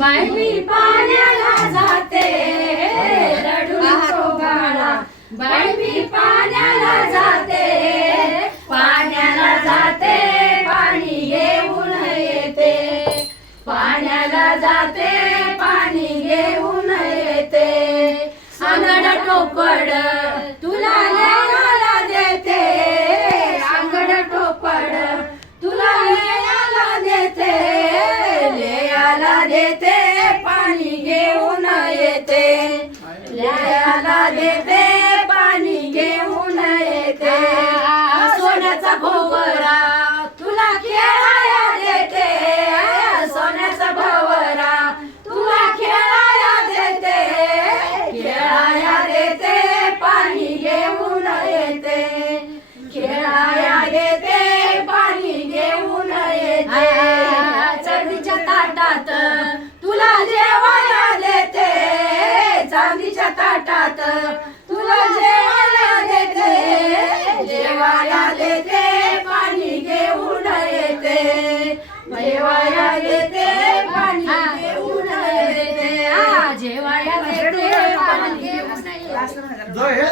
बाई मी पाण्याला जाते रडून बाळा. मी पाण्याला जाते पाण्याला जाते पाणी घेऊन येते. पाण्याला जाते पाणी घेऊन येते. अंगड टोपड तुला न्यायाला देते. अंगड टोपड तुला न्यायाला देते. देते पाणी घेऊन येते. लयाला देते पाणी घेऊन येते. ताटात तुला जेवायला देते जेवायला देते पाणी घेऊन येते. जेवायला देते पाणी घेऊन येते. आ, जेवायला देते पाणी घेऊन येते. हे